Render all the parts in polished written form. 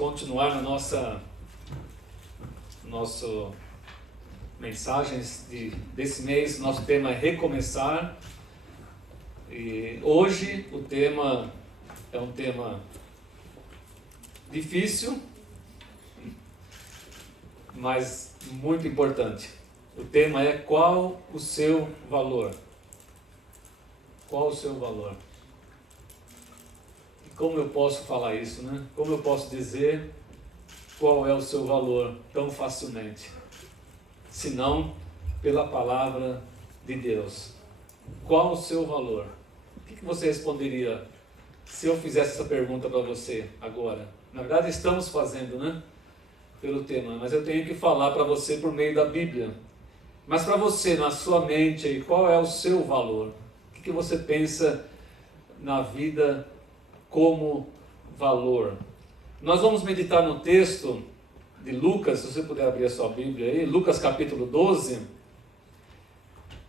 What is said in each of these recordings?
continuar na nossa mensagens desse mês. Nosso tema é recomeçar. E hoje o tema é um tema difícil, mas muito importante. O tema é: qual o seu valor? Qual o seu valor? E como eu posso falar isso, né? Como eu posso dizer qual é o seu valor tão facilmente, se não pela palavra de Deus? Qual o seu valor? O que você responderia se eu fizesse essa pergunta para você agora? Na verdade, estamos fazendo, né? Pelo tema, mas eu tenho que falar para você por meio da Bíblia. Mas para você, na sua mente, aí, qual é o seu valor? O que você pensa na vida como valor? Nós vamos meditar no texto de Lucas, se você puder abrir a sua Bíblia aí, Lucas capítulo 12.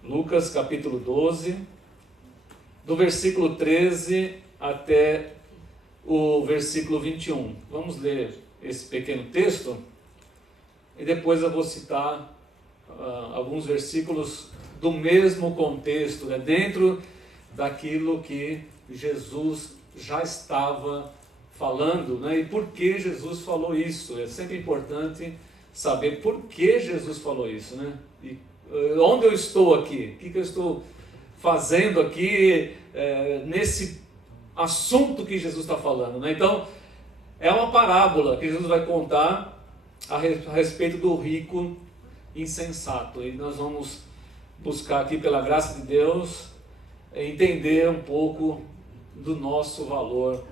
Lucas capítulo 12, do versículo 13 até o versículo 21. Vamos ler esse pequeno texto e depois eu vou citar alguns versículos do mesmo contexto, né, dentro daquilo que Jesus já estava falando, né, e por que Jesus falou isso. É sempre importante saber por que Jesus falou isso, né, e onde eu estou aqui, o que eu estou fazendo aqui nesse assunto que Jesus está falando, né? Então, é uma parábola que Jesus vai contar a respeito do rico insensato. E nós vamos buscar aqui, pela graça de Deus, entender um pouco do nosso valor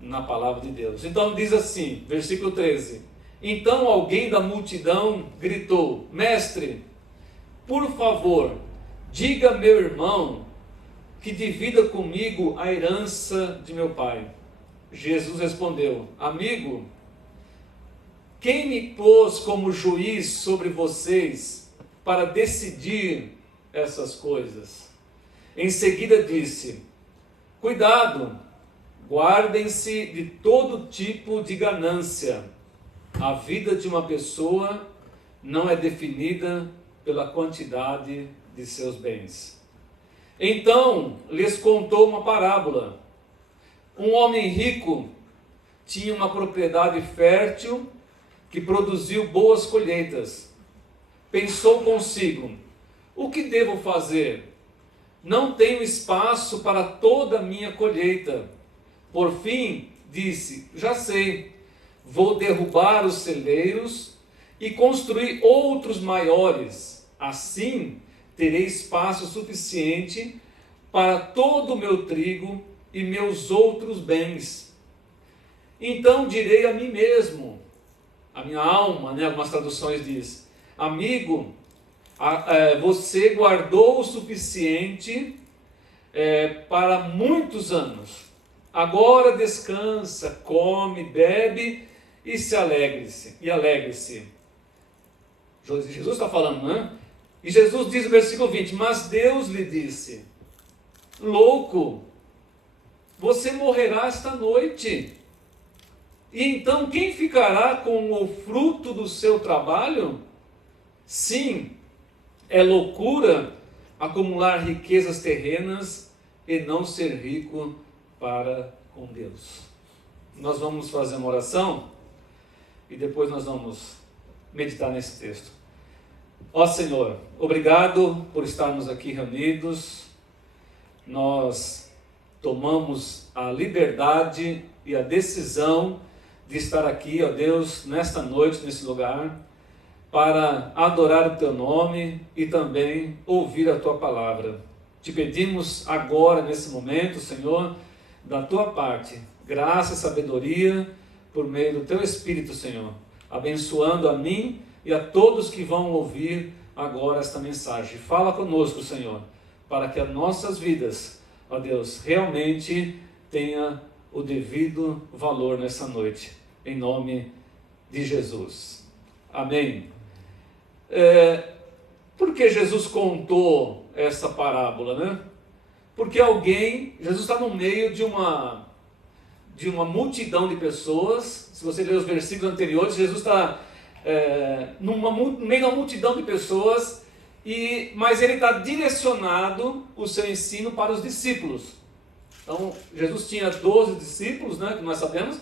na palavra de Deus. Então diz assim, versículo 13: Então alguém da multidão gritou: Mestre, por favor, diga a meu irmão que divida comigo a herança de meu pai. Jesus respondeu: Amigo, quem me pôs como juiz sobre vocês para decidir essas coisas? Em seguida disse: Cuidado, guardem-se de todo tipo de ganância. A vida de uma pessoa não é definida pela quantidade de seus bens. Então lhes contou uma parábola. Um homem rico tinha uma propriedade fértil que produziu boas colheitas. Pensou consigo: o que devo fazer? Não tenho espaço para toda a minha colheita. Por fim, disse: já sei, vou derrubar os celeiros e construir outros maiores. Assim, terei espaço suficiente para todo o meu trigo e meus outros bens. Então direi a mim mesmo, a minha alma, né, algumas traduções diz: amigo, você guardou o suficiente para muitos anos. Agora descansa, come, bebe e se alegre-se. E alegre-se. Jesus está falando, né? E Jesus diz no versículo 20: Mas Deus lhe disse: louco, você morrerá esta noite. E então quem ficará com o fruto do seu trabalho? Sim, é loucura acumular riquezas terrenas e não ser rico para com Deus. Nós vamos fazer uma oração e depois nós vamos meditar nesse texto. Ó Senhor, obrigado por estarmos aqui reunidos. Nós tomamos a liberdade e a decisão de estar aqui, ó Deus, nesta noite, nesse lugar, para adorar o Teu nome e também ouvir a Tua palavra. Te pedimos agora, nesse momento, Senhor, da Tua parte, graça e sabedoria por meio do Teu Espírito, Senhor, abençoando a mim e a todos que vão ouvir agora esta mensagem. Fala conosco, Senhor, para que as nossas vidas, ó Deus, realmente tenha o devido valor nessa noite, em nome de Jesus. Amém. Por que Jesus contou essa parábola, né? Porque Jesus está no meio de de uma multidão de pessoas. Se você ler os versículos anteriores, Jesus está no meio de uma multidão de pessoas, mas ele está direcionado o seu ensino para os discípulos. Então, Jesus tinha 12 discípulos, né, que nós sabemos,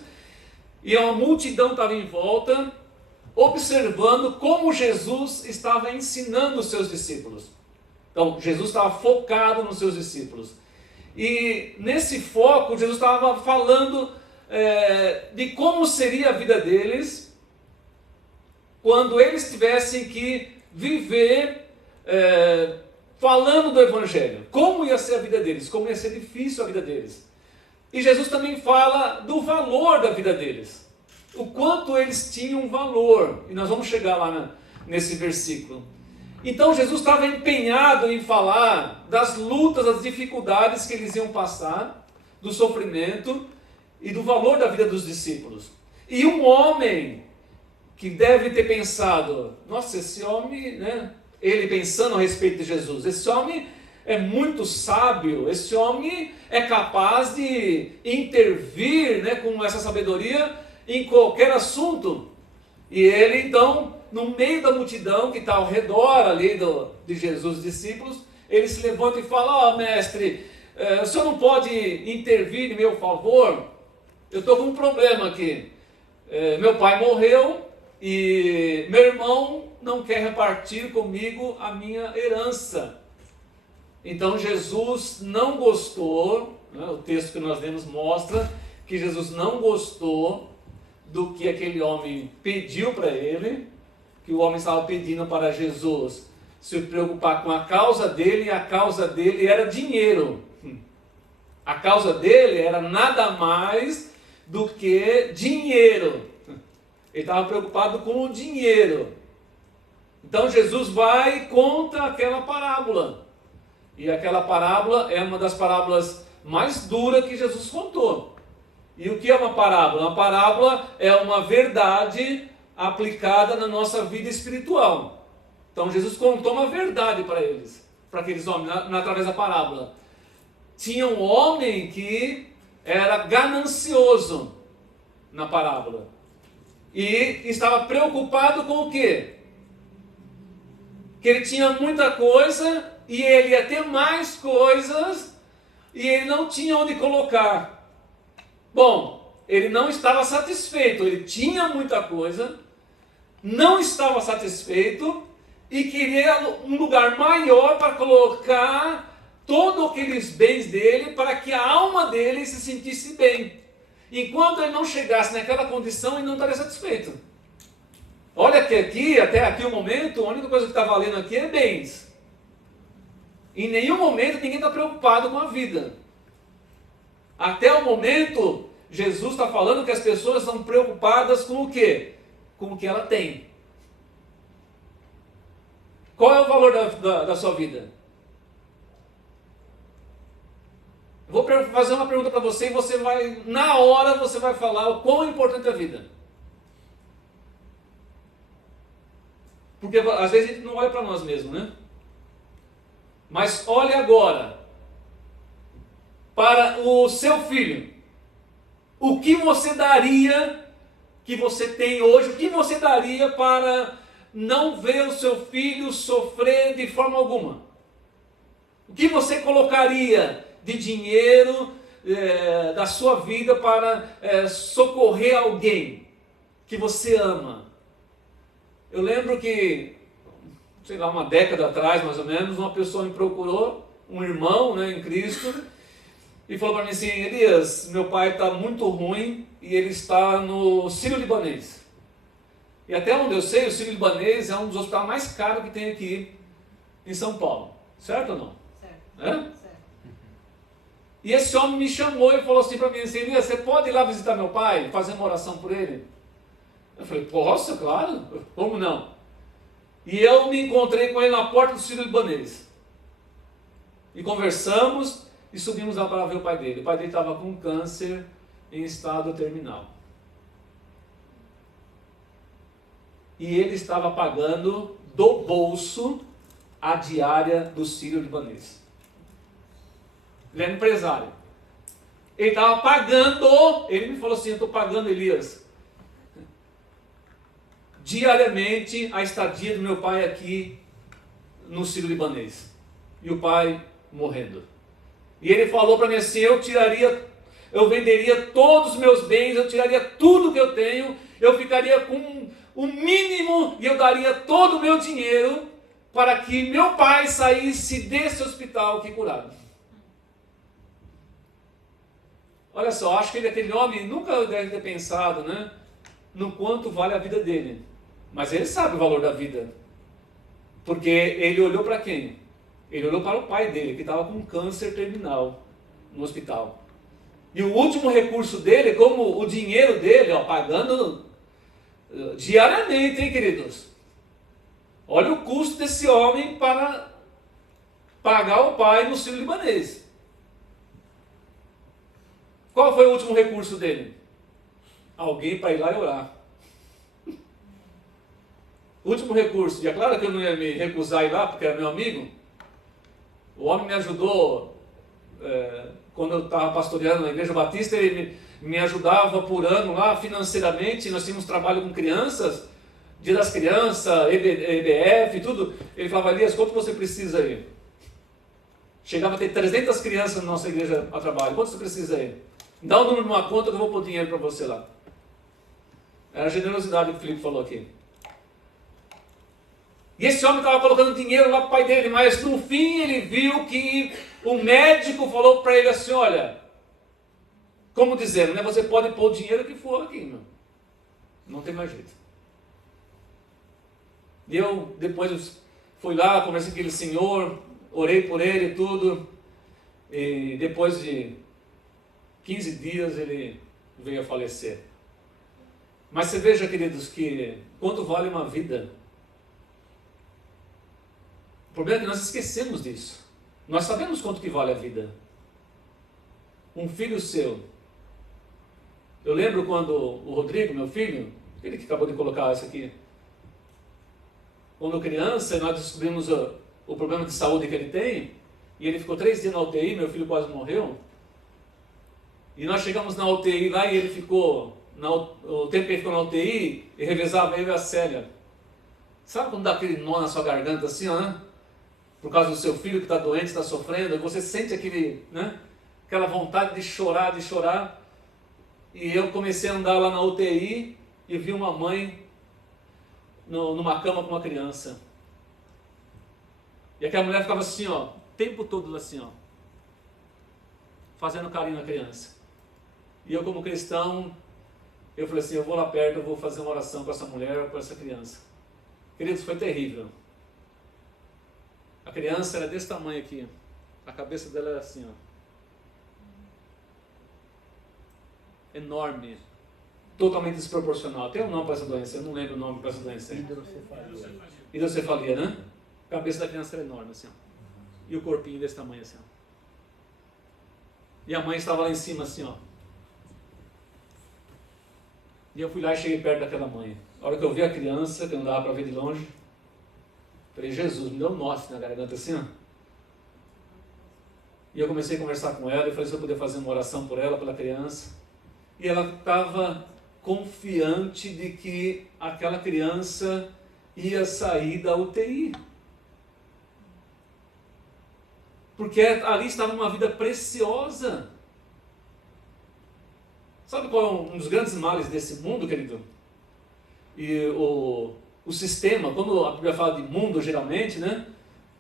e uma multidão estava em volta, observando como Jesus estava ensinando os seus discípulos. Então, Jesus estava focado nos seus discípulos. E nesse foco, Jesus estava falando de como seria a vida deles quando eles tivessem que viver falando do Evangelho. Como ia ser a vida deles, como ia ser difícil a vida deles. E Jesus também fala do valor da vida deles. O quanto eles tinham valor. E nós vamos chegar lá nesse versículo. Então Jesus estava empenhado em falar das lutas, das dificuldades que eles iam passar, do sofrimento e do valor da vida dos discípulos. E um homem que deve ter pensado, nossa, esse homem, né? Ele pensando a respeito de Jesus, esse homem é muito sábio, esse homem é capaz de intervir, né, com essa sabedoria em qualquer assunto. E ele então, no meio da multidão que está ao redor ali de Jesus, os discípulos, ele se levanta e fala: mestre, o senhor não pode intervir em meu favor? Eu estou com um problema aqui. Meu pai morreu e meu irmão não quer repartir comigo a minha herança. Então Jesus não gostou, né, o texto que nós lemos mostra que Jesus não gostou do que aquele homem pediu para ele, que o homem estava pedindo para Jesus se preocupar com a causa dele, e a causa dele era dinheiro. A causa dele era nada mais do que dinheiro. Ele estava preocupado com o dinheiro. Então Jesus vai e conta aquela parábola. E aquela parábola é uma das parábolas mais duras que Jesus contou. E o que é uma parábola? Uma parábola é uma verdade aplicada na nossa vida espiritual. Então Jesus contou uma verdade para eles, para aqueles homens, através da parábola. Tinha um homem que era ganancioso na parábola. E estava preocupado com o quê? Que ele tinha muita coisa e ele ia ter mais coisas e ele não tinha onde colocar. Bom, ele não estava satisfeito, ele tinha muita coisa, não estava satisfeito e queria um lugar maior para colocar todos aqueles bens dele, para que a alma dele se sentisse bem. Enquanto ele não chegasse naquela condição, ele não estaria satisfeito. Olha que aqui, até aqui o momento, a única coisa que está valendo aqui é bens. Em nenhum momento ninguém está preocupado com a vida. Até o momento, Jesus está falando que as pessoas estão preocupadas com o quê? Com o que ela tem. Qual é o valor da sua vida? Vou fazer uma pergunta para você e você vai, na hora, você vai falar o quão importante é a vida. Porque às vezes a gente não olha para nós mesmos, né? Mas olhe agora para o seu filho. O que você daria, que você tem hoje, o que você daria para não ver o seu filho sofrer de forma alguma? O que você colocaria de dinheiro da sua vida para socorrer alguém que você ama? Eu lembro que, sei lá, uma década atrás, mais ou menos, uma pessoa me procurou, um irmão, né, em Cristo, e falou para mim assim: Elias, meu pai está muito ruim e ele está no Sírio-Libanês. E até onde eu sei, o Sírio-Libanês é um dos hospitais mais caros que tem aqui em São Paulo. Certo ou não? Certo. Certo. E esse homem me chamou e falou assim para mim assim: Elias, você pode ir lá visitar meu pai, fazer uma oração por ele? Eu falei: posso, claro, como não? E eu me encontrei com ele na porta do Sírio-Libanês. E conversamos e subimos lá para ver o pai dele. O pai dele estava com câncer em estado terminal. E ele estava pagando do bolso a diária do Sírio-Libanês. Ele era empresário. Ele estava pagando, ele me falou assim, eu estou pagando, Elias, diariamente a estadia do meu pai aqui no Sírio-Libanês. E o pai morrendo. E ele falou para mim assim, eu venderia todos os meus bens, eu tiraria tudo que eu tenho, eu ficaria com o mínimo e eu daria todo o meu dinheiro para que meu pai saísse desse hospital aqui curado. Olha só, acho que aquele homem nunca deve ter pensado, né, no quanto vale a vida dele. Mas ele sabe o valor da vida. Porque ele olhou para quem? Ele olhou para o pai dele, que estava com câncer terminal no hospital. E o último recurso dele, como o dinheiro dele, pagando diariamente, hein, queridos? Olha o custo desse homem para pagar o pai no Sírio-Libanês. Qual foi o último recurso dele? Alguém para ir lá e orar. Último recurso. E é claro que eu não ia me recusar a ir lá, porque era meu amigo. O homem me ajudou, quando eu estava pastoreando na Igreja Batista, ele me ajudava por ano lá financeiramente. Nós tínhamos trabalho com crianças, Dia das Crianças, EBF, tudo. Ele falava, Elias, quanto você precisa aí? Chegava a ter 300 crianças na nossa igreja a trabalho. Quanto você precisa aí? Dá o número de uma conta que eu vou pôr dinheiro para você lá. Era a generosidade que o Felipe falou aqui. E esse homem estava colocando dinheiro lá para o pai dele, mas no fim ele viu que o médico falou para ele assim, olha, como dizendo, né, você pode pôr o dinheiro que for aqui, meu. Não tem mais jeito. E eu depois fui lá, conversei com aquele senhor, orei por ele e tudo, e depois de 15 dias ele veio a falecer. Mas você veja, queridos, que quanto vale uma vida? O problema é que nós esquecemos disso. Nós sabemos quanto que vale a vida. Um filho seu. Eu lembro quando o Rodrigo, meu filho, ele que acabou de colocar isso aqui, quando criança, nós descobrimos o problema de saúde que ele tem, e ele ficou 3 dias na UTI, meu filho quase morreu. E nós chegamos na UTI lá e ele ficou, o tempo que ele ficou na UTI, e revezava eu e a Célia. Sabe quando dá aquele nó na sua garganta assim, ó, né? Por causa do seu filho que está doente, está sofrendo, e você sente aquela vontade de chorar, E eu comecei a andar lá na UTI e vi uma mãe numa cama com uma criança. E aquela mulher ficava assim, ó, o tempo todo assim, ó, fazendo carinho na criança. E eu, como cristão, eu falei assim, eu vou lá perto, eu vou fazer uma oração com essa mulher, com essa criança. Queridos, foi terrível. A criança era desse tamanho aqui. A cabeça dela era assim, ó. Enorme. Totalmente desproporcional. Tem um nome para essa doença, eu não lembro o nome para essa doença. Hidrocefalia, né? A cabeça da criança era enorme, assim, ó. E o corpinho desse tamanho, assim, ó. E a mãe estava lá em cima, assim, ó. E eu fui lá e cheguei perto daquela mãe. A hora que eu vi a criança, que não dava para ver de longe, falei, Jesus, me deu um nó assim na garganta, assim, ó. E eu comecei a conversar com ela, e falei se eu podia fazer uma oração por ela, pela criança. E ela estava confiante de que aquela criança ia sair da UTI. Porque ali estava uma vida preciosa. Sabe qual é um dos grandes males desse mundo, querido? E o sistema, quando a Bíblia fala de mundo, geralmente, né?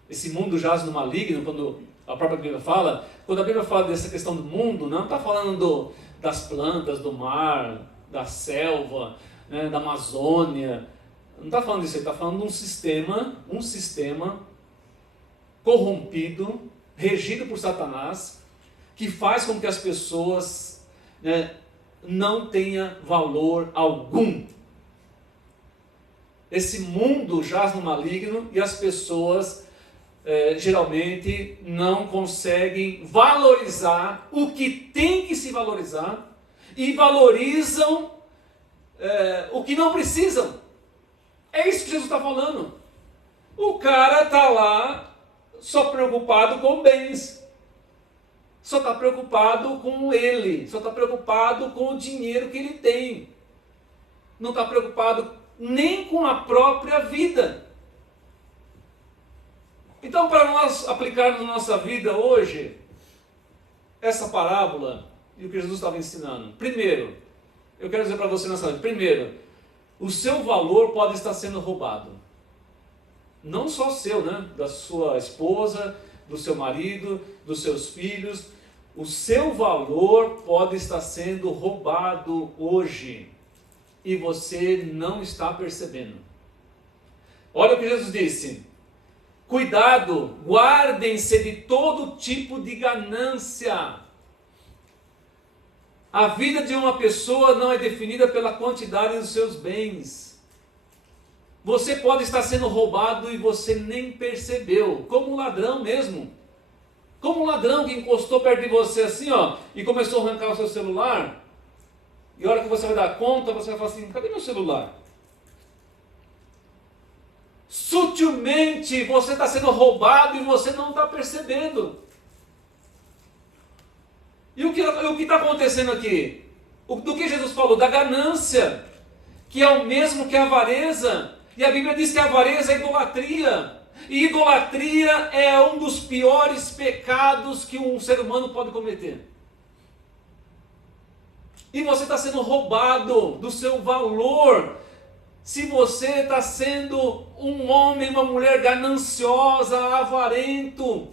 Esse mundo jaz no maligno, quando a própria Bíblia fala, quando a Bíblia fala dessa questão do mundo, não está falando das plantas, do mar, da selva, né, da Amazônia, não está falando disso, ele está falando de um sistema corrompido, regido por Satanás, que faz com que as pessoas, né, não tenham valor algum. Esse mundo jaz no maligno e as pessoas geralmente não conseguem valorizar o que tem que se valorizar e valorizam o que não precisam. É isso que Jesus está falando. O cara está lá só preocupado com bens, só está preocupado com ele, só está preocupado com o dinheiro que ele tem. Não está preocupado nem com a própria vida. Então, para nós aplicarmos na nossa vida hoje, essa parábola e o que Jesus estava ensinando. Primeiro, eu quero dizer para você nessa vida, primeiro, o seu valor pode estar sendo roubado. Não só o seu, né? Da sua esposa, do seu marido, dos seus filhos. O seu valor pode estar sendo roubado hoje e você não está percebendo. Olha o que Jesus disse: cuidado, guardem-se de todo tipo de ganância. A vida de uma pessoa não é definida pela quantidade dos seus bens. Você pode estar sendo roubado e você nem percebeu, como um ladrão mesmo. Como um ladrão que encostou perto de você assim, ó, e começou a arrancar o seu celular. E a hora que você vai dar conta, você vai falar assim: cadê meu celular? Sutilmente você está sendo roubado e você não está percebendo. E o que está acontecendo aqui? Do que Jesus falou? Da ganância, que é o mesmo que a avareza. E a Bíblia diz que a avareza é idolatria. E idolatria é um dos piores pecados que um ser humano pode cometer. E você está sendo roubado do seu valor. Se você está sendo um homem, uma mulher gananciosa, avarento.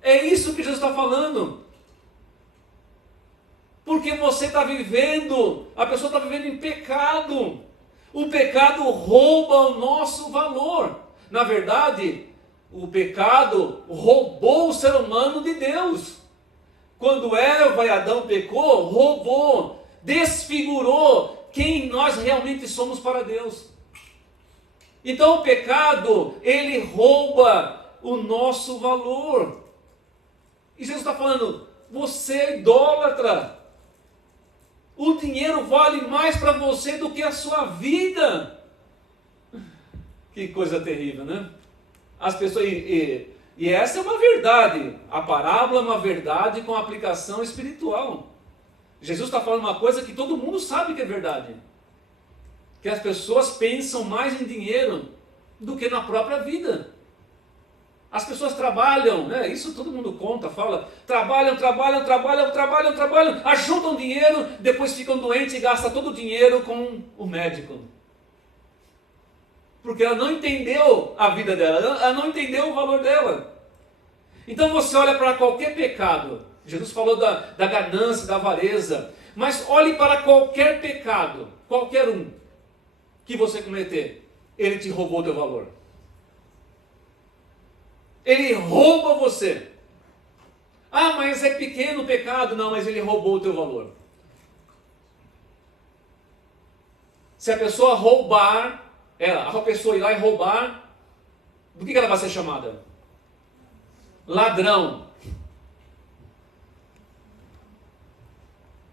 É isso que Jesus está falando. Porque você está vivendo, a pessoa está vivendo em pecado. O pecado rouba o nosso valor. Na verdade, o pecado roubou o ser humano de Deus. Quando Eva e Adão pecou, roubou, desfigurou quem nós realmente somos para Deus. Então o pecado, ele rouba o nosso valor. E Jesus está falando: você é idólatra. O dinheiro vale mais para você do que a sua vida. Que coisa terrível, né? As pessoas, e essa é uma verdade. A parábola é uma verdade com aplicação espiritual. Jesus está falando uma coisa que todo mundo sabe que é verdade. Que as pessoas pensam mais em dinheiro do que na própria vida. As pessoas trabalham, né? Isso todo mundo conta, fala. Trabalham, ajuntam dinheiro, depois ficam doentes e gastam todo o dinheiro com o médico. Porque ela não entendeu a vida dela, ela não entendeu o valor dela. Então você olha para qualquer pecado. Jesus falou da ganância, da avareza. Mas olhe para qualquer pecado, qualquer um, que você cometer. Ele te roubou o teu valor. Ele rouba você. Ah, mas é pequeno o pecado. Não, mas ele roubou o teu valor. Se a pessoa roubar, a pessoa ir lá e roubar, do que ela vai ser chamada? Ladrão.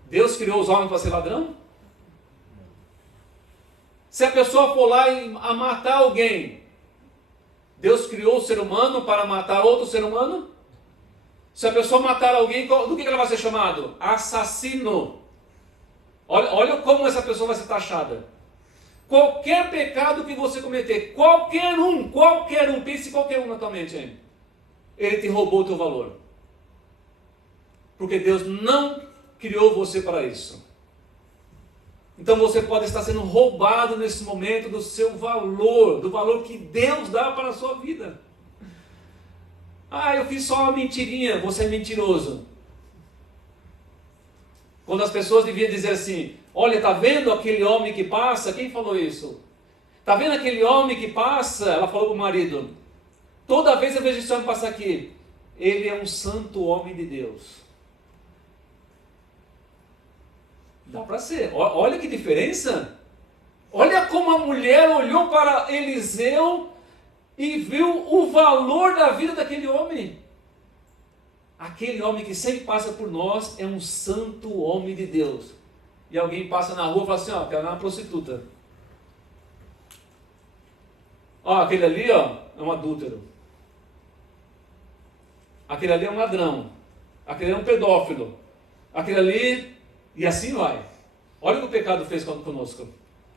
Deus criou os homens para ser ladrão? Se a pessoa for lá e matar alguém, Deus criou o ser humano para matar outro ser humano? Se a pessoa matar alguém, do que ela vai ser chamado? Assassino. Olha como essa pessoa vai ser taxada. Qualquer pecado que você cometer, qualquer um, pense em qualquer um na tua mente, hein? Ele te roubou o teu valor. Porque Deus não criou você para isso. Então você pode estar sendo roubado nesse momento do seu valor, do valor que Deus dá para a sua vida. Ah, eu fiz só uma mentirinha, você é mentiroso. Quando as pessoas deviam dizer assim: olha, está vendo aquele homem que passa? Quem falou isso? Está vendo aquele homem que passa? Ela falou para o marido: toda vez eu vejo esse homem passar aqui, ele é um santo homem de Deus. Dá para ser. Olha que diferença. Olha como a mulher olhou para Eliseu e viu o valor da vida daquele homem. Aquele homem que sempre passa por nós é um santo homem de Deus. E alguém passa na rua e fala assim: ó, quero uma prostituta. Ó, aquele ali, ó, é um adúltero. Aquele ali é um ladrão. aquele é um pedófilo, aquele ali, e assim vai. Olha o que o pecado fez conosco.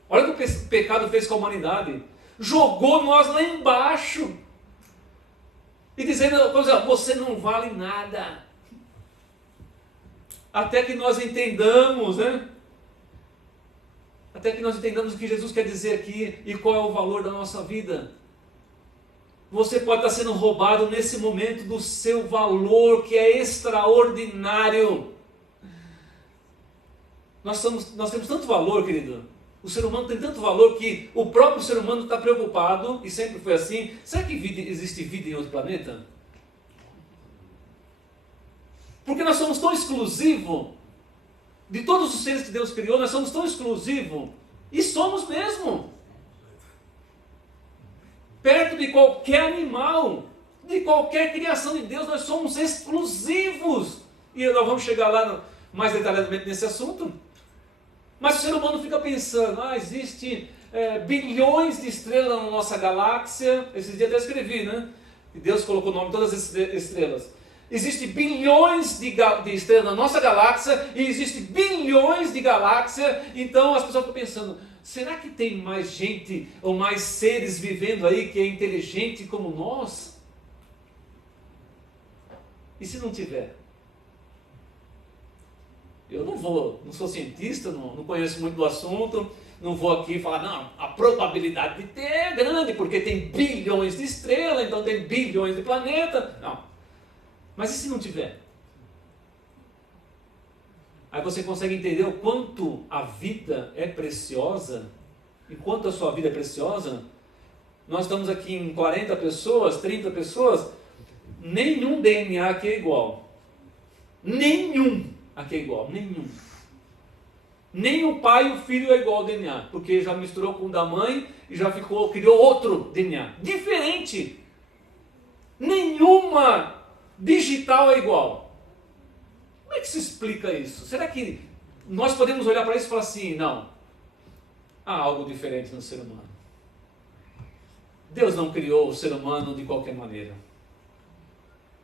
Olha o que o pecado fez com a humanidade. Jogou nós lá embaixo. E dizendo, você não vale nada. Até que nós entendamos, né? Até que nós entendamos o que Jesus quer dizer aqui e qual é o valor da nossa vida. Você pode estar sendo roubado nesse momento do seu valor, que é extraordinário. Nós temos tanto valor, querido. O ser humano tem tanto valor que o próprio ser humano está preocupado, e sempre foi assim. Será que existe vida em outro planeta? Porque nós somos tão exclusivos. De todos os seres que Deus criou, nós somos tão exclusivos. E somos mesmo. Perto de qualquer animal, de qualquer criação de Deus, nós somos exclusivos. E nós vamos chegar lá mais detalhadamente nesse assunto. Mas o ser humano fica pensando, existe bilhões de estrelas na nossa galáxia. Esses dias até escrevi, né? E Deus colocou o nome de todas as estrelas. Existem bilhões de estrelas na nossa galáxia e existem bilhões de galáxias. Então as pessoas ficam pensando, será que tem mais gente ou mais seres vivendo aí que é inteligente como nós? E se não tiver? Eu não sou cientista, não conheço muito do assunto, não vou aqui falar, não, a probabilidade de ter é grande, porque tem bilhões de estrelas, então tem bilhões de planetas. Não. Mas e se não tiver? Aí você consegue entender o quanto a vida é preciosa, e quanto a sua vida é preciosa. Nós estamos aqui em 40 pessoas, 30 pessoas, nenhum DNA aqui é igual. Nenhum aqui é igual, nenhum. Nem o pai e o filho é igual ao DNA, porque já misturou com o da mãe e já criou outro DNA. Diferente. Nenhuma digital é igual. Como é que se explica isso? Será que nós podemos olhar para isso e falar assim, não, há algo diferente no ser humano. Deus não criou o ser humano de qualquer maneira.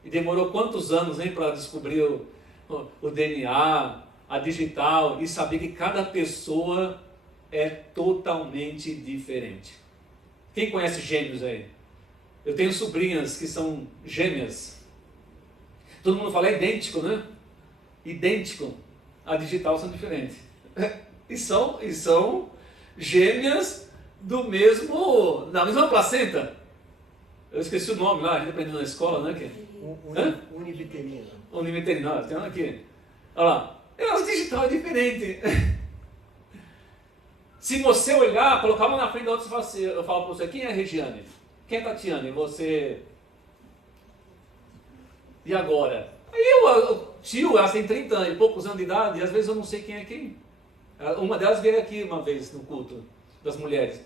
E demorou quantos anos para descobrir o DNA, a digital, e saber que cada pessoa é totalmente diferente. Quem conhece gêmeos aí? Eu tenho sobrinhas que são gêmeas. Todo mundo fala idêntico, né? Idêntico. A digital são diferentes. E são gêmeas da mesma placenta. Eu esqueci o nome lá, a gente aprendeu na escola, né? Univiterino. Univiterino, tem uma aqui. Olha lá. A digital é diferente. Se você olhar, colocar uma na frente da outra, você fala assim, eu falo para você, quem é a Regiane? Quem é a Tatiane? Você... E agora? Aí o tio, ela tem 30 e poucos anos de idade, e às vezes eu não sei quem é quem. Uma delas veio aqui uma vez no culto das mulheres.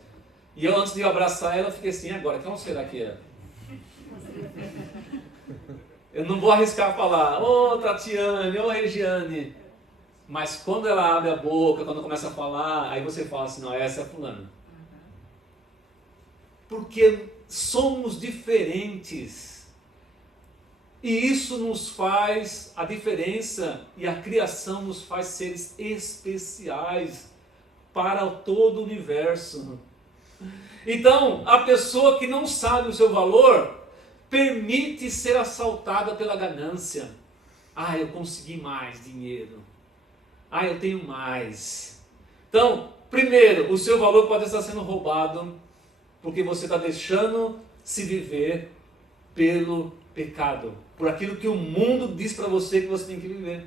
E eu, antes de eu abraçar ela, eu fiquei assim, agora, quem será que é? Eu não vou arriscar falar, ô Tatiane, ô Regiane. Mas quando ela abre a boca, quando começa a falar, aí você fala assim, não, essa é a fulana. Porque somos diferentes. E isso nos faz a diferença, e a criação nos faz seres especiais para todo o universo. Então, a pessoa que não sabe o seu valor, permite ser assaltada pela ganância. Eu consegui mais dinheiro. Eu tenho mais. Então, primeiro, o seu valor pode estar sendo roubado, porque você está deixando se viver pelo pecado, por aquilo que o mundo diz para você que você tem que viver.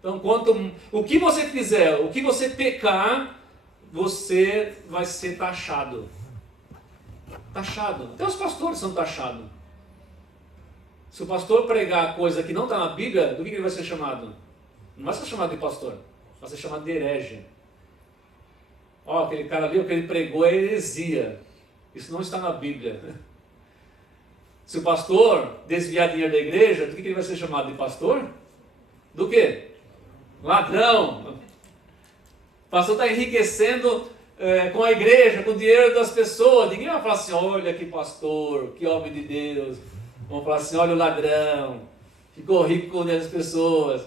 Então, o que você fizer, o que você pecar, você vai ser taxado. Taxado. Até os pastores são taxados. Se o pastor pregar coisa que não está na Bíblia, do que ele vai ser chamado? Não vai ser chamado de pastor, vai ser chamado de herege. Aquele cara ali, o que ele pregou é heresia. Isso não está na Bíblia. Se o pastor desviar dinheiro da igreja, do que ele vai ser chamado de pastor? Do quê? Ladrão. O pastor está enriquecendo com a igreja, com o dinheiro das pessoas. Ninguém vai falar assim, olha que pastor, que homem de Deus. Vão falar assim, olha o ladrão. ficou rico com as pessoas.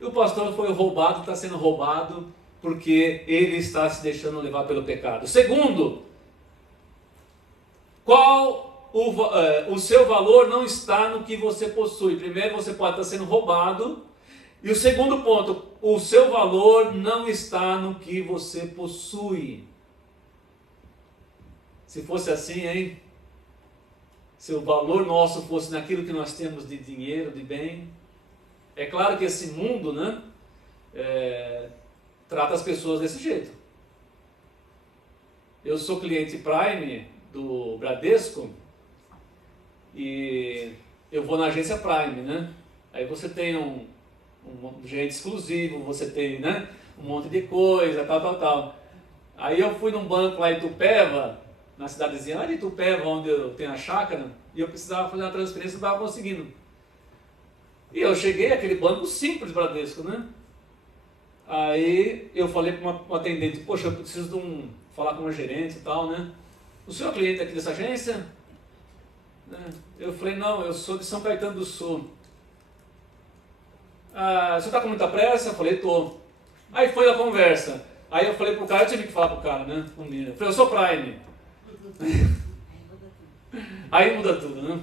E o pastor foi roubado, está sendo roubado, porque ele está se deixando levar pelo pecado. Segundo, o seu valor não está no que você possui. Primeiro, você pode estar sendo roubado. E o segundo ponto, o seu valor não está no que você possui. Se fosse assim, hein? Se o valor nosso fosse naquilo que nós temos de dinheiro, de bem. É claro que esse mundo, né, trata as pessoas desse jeito. Eu sou cliente Prime do Bradesco e eu vou na agência Prime, né? Aí você tem um gerente exclusivo, você tem, né, um monte de coisa, tal. Aí eu fui num banco lá em Itupeva, na cidadezinha lá de Itupeva, onde eu tenho a chácara, e eu precisava fazer uma transferência, não estava conseguindo. E eu cheguei àquele banco simples Bradesco, né? Aí eu falei para uma atendente, poxa, eu preciso falar com uma gerente e tal, né? O senhor é cliente aqui dessa agência? Eu falei, não, eu sou de São Caetano do Sul. O senhor está com muita pressa? Eu falei, tô. Aí foi a conversa. Aí eu falei pro cara, eu tive que falar pro cara, né? Eu falei, eu sou Prime. Aí muda tudo, né?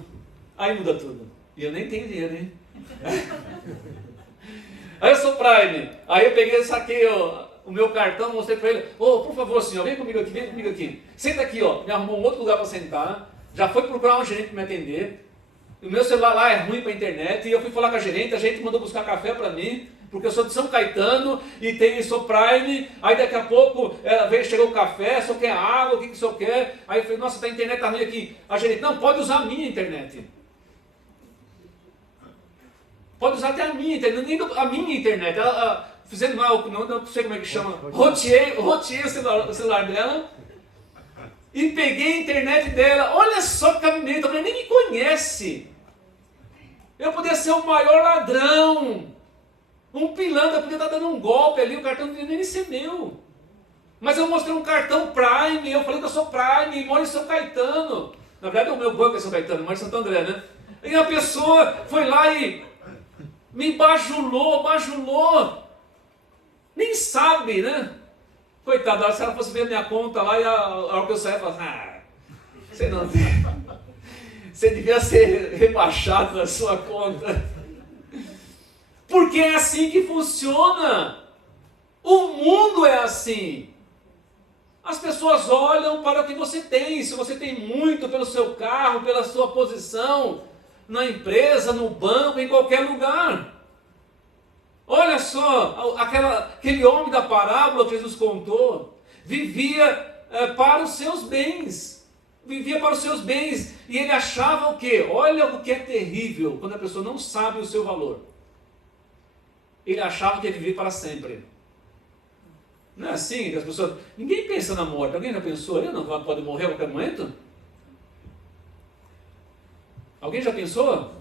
Aí muda tudo. E eu nem tenho dinheiro, hein? Aí eu sou Prime. Aí eu peguei, saquei o meu cartão, mostrei para ele. Por favor, senhor, vem comigo aqui. Senta aqui, ó. Me arrumou um outro lugar para sentar. Já foi procurar um gerente para me atender. O meu celular lá é ruim para a internet. E eu fui falar com a gerente mandou buscar café para mim. Porque eu sou de São Caetano e sou Prime. Aí daqui a pouco chegou o café, só quer água, o que o senhor quer? Aí eu falei, nossa, a internet tá ruim aqui. A gerente, não, pode usar a minha internet. Pode usar até a minha internet, nem a minha internet. Ela fazendo lá, não sei como é que chama, roteei o celular dela e peguei a internet dela. Olha só que cabimento, a mulher nem me conhece. Eu podia ser o maior ladrão, um pilantra, podia estar dando um golpe ali, o cartão não podia nem ser meu. Mas eu mostrei um cartão Prime, eu falei que eu sou Prime, moro em São Caetano. Na verdade, o meu banco é São Caetano, moro em Santo André, né? E a pessoa foi lá e me bajulou. Nem sabe, né? Coitada, se ela fosse ver a minha conta lá, e a hora que eu saia, ela fala, você não tem. Você devia ser rebaixado na sua conta. Porque é assim que funciona. O mundo é assim. As pessoas olham para o que você tem. Se você tem muito pelo seu carro, pela sua posição, na empresa, no banco, em qualquer lugar. Olha só, aquele homem da parábola que Jesus contou, vivia para os seus bens. Vivia para os seus bens. E ele achava o quê? Olha o que é terrível, quando a pessoa não sabe o seu valor. Ele achava que ia viver para sempre. Não é assim que as pessoas... Ninguém pensa na morte. Alguém já pensou? Ele não pode morrer a qualquer momento? Alguém já pensou?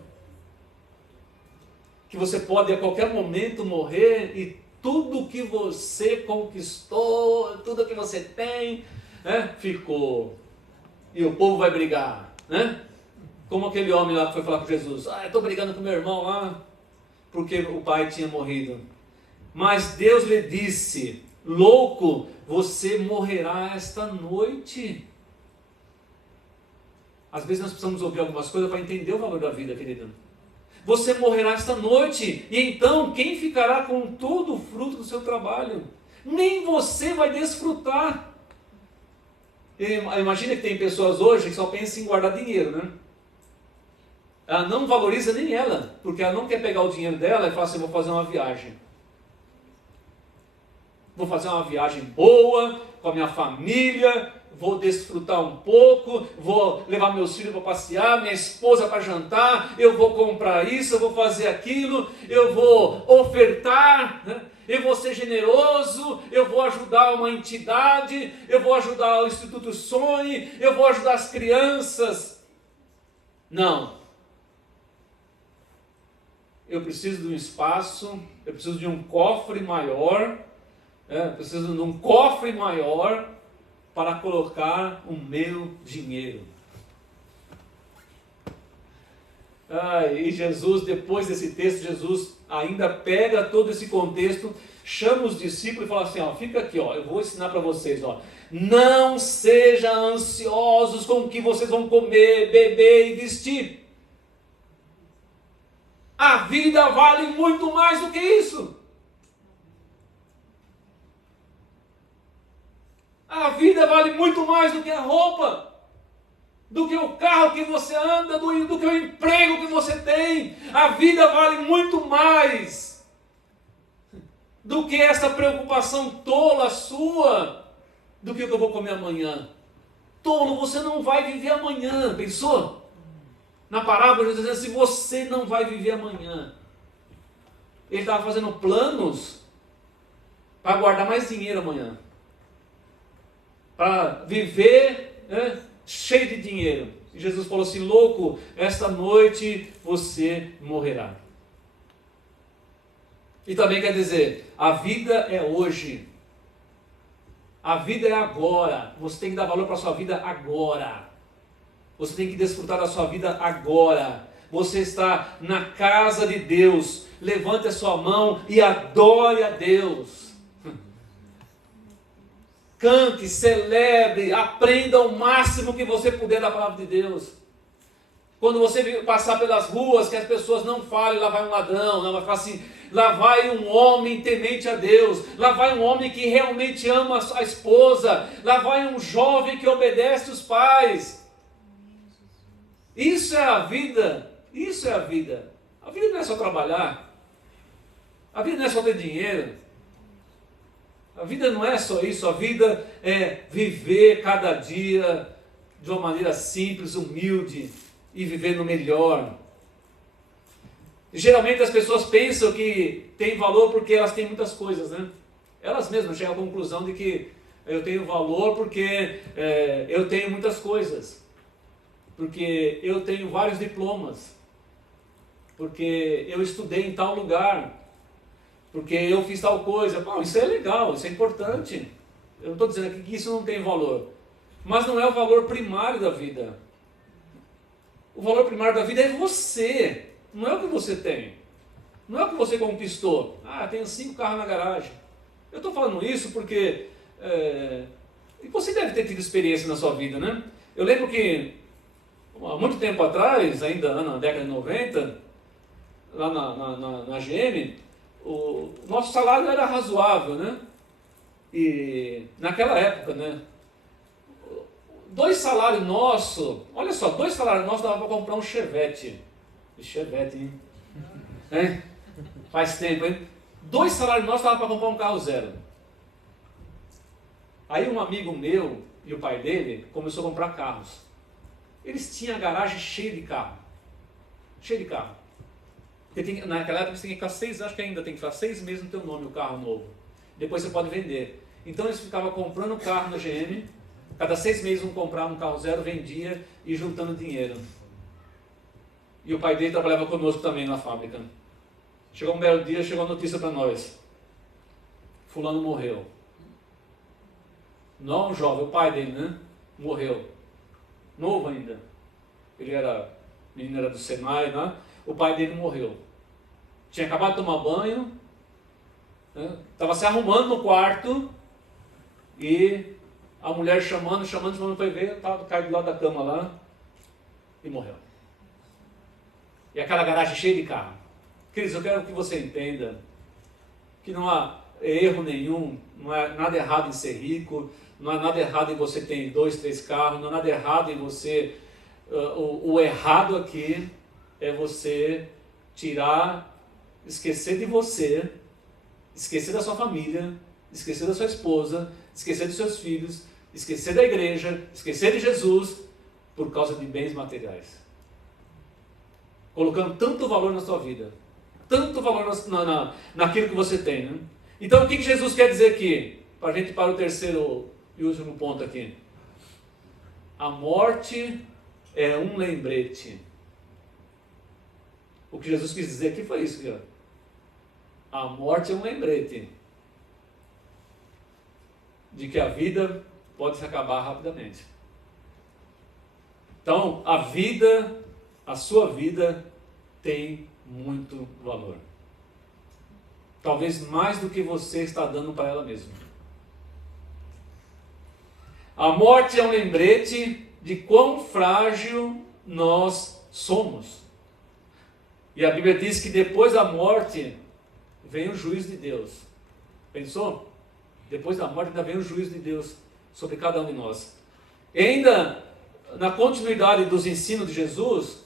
Que você pode a qualquer momento morrer e tudo que você conquistou, tudo que você tem, né, ficou. E o povo vai brigar, né? Como aquele homem lá que foi falar com Jesus. Eu estou brigando com meu irmão lá, porque o pai tinha morrido. Mas Deus lhe disse, louco, você morrerá esta noite. Às vezes nós precisamos ouvir algumas coisas para entender o valor da vida, querido. Você morrerá esta noite, e então quem ficará com todo o fruto do seu trabalho? Nem você vai desfrutar. Imagina que tem pessoas hoje que só pensam em guardar dinheiro, né? Ela não valoriza nem ela, porque ela não quer pegar o dinheiro dela e falar assim, vou fazer uma viagem. Vou fazer uma viagem boa, com a minha família, vou desfrutar um pouco, vou levar meus filhos para passear, minha esposa para jantar, eu vou comprar isso, eu vou fazer aquilo, eu vou ofertar, né? Eu vou ser generoso, eu vou ajudar uma entidade, eu vou ajudar o Instituto Sonhe, eu vou ajudar as crianças. Não. Eu preciso de um espaço, eu preciso de um cofre maior, preciso de um cofre maior para colocar o meu dinheiro. E Jesus, depois desse texto, Jesus ainda pega todo esse contexto, chama os discípulos e fala assim, fica aqui, eu vou ensinar para vocês, não sejam ansiosos com o que vocês vão comer, beber e vestir. A vida vale muito mais do que isso. A vida vale muito mais do que a roupa, do que o carro que você anda, do que o emprego que você tem. A vida vale muito mais do que essa preocupação tola sua, do que o que eu vou comer amanhã. Tolo, você não vai viver amanhã, pensou? Na parábola, Jesus dizendo assim, você não vai viver amanhã. Ele estava fazendo planos para guardar mais dinheiro amanhã. Para viver cheio de dinheiro. E Jesus falou assim, louco, esta noite você morrerá. E também quer dizer, a vida é hoje. A vida é agora. Você tem que dar valor para a sua vida agora. Você tem que desfrutar da sua vida agora. Você está na casa de Deus. Levante a sua mão e adore a Deus. Cante, celebre, aprenda o máximo que você puder da palavra de Deus. Quando você passar pelas ruas, que as pessoas não falem, lá vai um ladrão, não, vai falar assim, lá vai um homem temente a Deus, lá vai um homem que realmente ama a esposa, lá vai um jovem que obedece os pais. Isso é a vida, isso é a vida. A vida não é só trabalhar, a vida não é só ter dinheiro, a vida não é só isso, a vida é viver cada dia de uma maneira simples, humilde e viver no melhor. Geralmente as pessoas pensam que tem valor porque elas têm muitas coisas, né? Elas mesmas chegam à conclusão de que eu tenho valor porque eu tenho muitas coisas. Porque eu tenho vários diplomas, porque eu estudei em tal lugar, porque eu fiz tal coisa. Bom, isso é legal, isso é importante. Eu não estou dizendo aqui que isso não tem valor, mas não é o valor primário da vida. O valor primário da vida é você, não é o que você tem, não é o que você conquistou. Tenho 5 carros na garagem. Eu estou falando isso porque você deve ter tido experiência na sua vida, né? Eu lembro que há muito tempo atrás, ainda na década de 90, lá na GM, o nosso salário era razoável, né? E naquela época, né? 2 salários nossos, olha só, 2 salários nossos dava para comprar um Chevette. Chevette, hein? Faz tempo, hein? 2 salários nossos dava para comprar um carro zero. Aí um amigo meu e o pai dele começou a comprar carros. Eles tinham a garagem cheia de carro. Cheia de carro. Naquela época você tem que ficar 6, acho que ainda tem que ficar 6 meses no teu nome o carro novo. Depois você pode vender. Então eles ficavam comprando carro na GM. Cada 6 meses um comprava um carro zero, vendia e juntando dinheiro. E o pai dele trabalhava conosco também na fábrica. Chegou um belo dia, chegou a notícia para nós. Fulano morreu. Não um jovem, o pai dele, né? Morreu. Novo ainda. O menino era do Senai, né? O pai dele morreu. Tinha acabado de tomar banho, estava se arrumando no quarto e a mulher chamando, foi ver, estava caído do lado da cama lá e morreu. E aquela garagem cheia de carro. Queridos, eu quero que você entenda que não há erro nenhum, não há nada errado em ser rico, não há nada errado em você ter 2, 3 carros, não há nada errado em você... O errado aqui é você esquecer de você, esquecer da sua família, esquecer da sua esposa, esquecer dos seus filhos, esquecer da igreja, esquecer de Jesus, por causa de bens materiais. Colocando tanto valor na sua vida, tanto valor naquilo que você tem, né? Então o que Jesus quer dizer aqui? Para a gente ir para o terceiro e último ponto aqui. A morte é um lembrete. O que Jesus quis dizer aqui foi isso aqui, ó. A morte é um lembrete de que a vida pode se acabar rapidamente. Então, a sua vida tem muito valor. Talvez mais do que você está dando para ela mesma. A morte é um lembrete de quão frágil nós somos. E a Bíblia diz que depois da morte vem o juízo de Deus. Pensou? Depois da morte ainda vem o juízo de Deus sobre cada um de nós. E ainda, na continuidade dos ensinos de Jesus,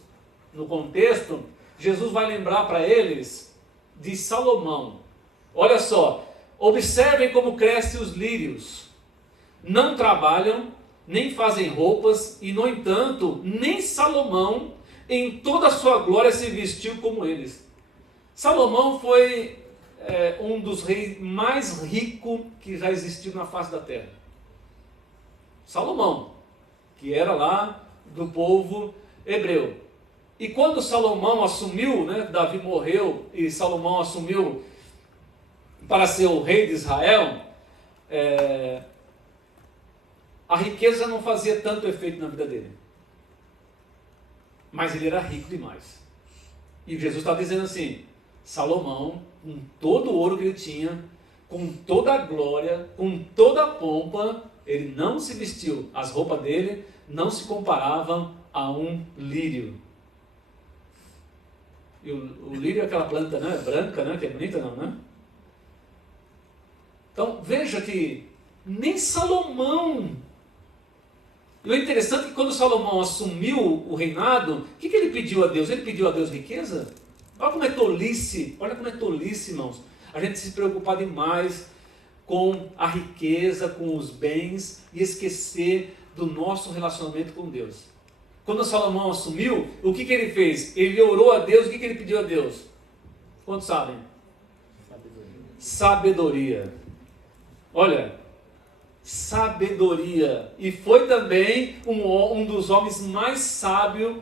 no contexto, Jesus vai lembrar para eles de Salomão. Olha só, observem como crescem os lírios. Não trabalham, nem fazem roupas, e no entanto, nem Salomão, em toda a sua glória, se vestiu como eles. Salomão foi um dos reis mais ricos que já existiu na face da terra. Salomão, que era lá do povo hebreu. E quando Salomão assumiu, Davi morreu e Salomão assumiu para ser o rei de Israel, a riqueza não fazia tanto efeito na vida dele. Mas ele era rico demais. E Jesus está dizendo assim, Salomão, com todo o ouro que ele tinha, com toda a glória, com toda a pompa, ele não se vestiu. As roupas dele não se comparavam a um lírio. E o lírio é aquela planta, branca, que é bonita não, Então veja que nem Salomão. E o interessante é que quando Salomão assumiu o reinado, o que ele pediu a Deus? Ele pediu a Deus riqueza? Olha como é tolice, irmãos. A gente se preocupar demais com a riqueza, com os bens e esquecer do nosso relacionamento com Deus. Quando Salomão assumiu, o que ele fez? Ele orou a Deus, o que ele pediu a Deus? Quantos sabem? Sabedoria. Olha, sabedoria. E foi também um dos homens mais sábios